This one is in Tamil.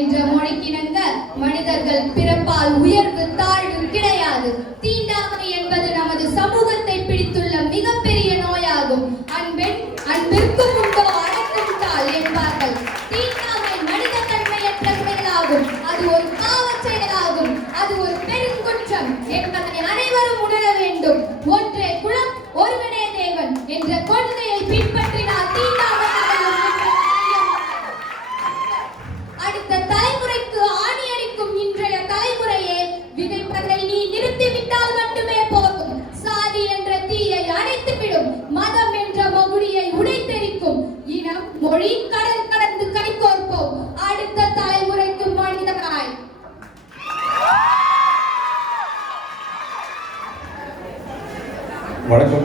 என்ற மொழிக்கிணங்க மனிதர்கள் பிறப்பால் உயர்வு தாழ்வு கிடையாது. தீண்டாமை என்பது நமது சமூகத்தை பிடித்துள்ள மிகப்பெரிய நோயாகும். அன்பிற்கும் உண்டோ அடக்கும் தாள் என்பார்கள். தீண்டாமை மனித தன்மையற்ற செயலாகும். அது ஒரு பாவச் செயலாகும். அது ஒரு பெருங்குற்றம் என்பதை அனைவரும் உணர வேண்டும். ஒன்றே குலம் ஒருவனே தேவன் என்ற கொள்கையை பின்பற்றினால் தீண்டாமை அடுத்த தலைமுறைக்கு ஆணி அடிக்கும். இன்றைய தலைமுறையே விதைப்பதை நீ நிறுத்திவிட்டால் மட்டுமே போதும். சாதி என்ற தீயை அணைத்துவிடும். மதம் என்ற மகுடியை உடைத்தெரிக்கும். இனம் மொழி கடல் கடந்து கைகோர்ப்போம். அடுத்த தலைமுறைக்கு மனிதனாய். வணக்கம்.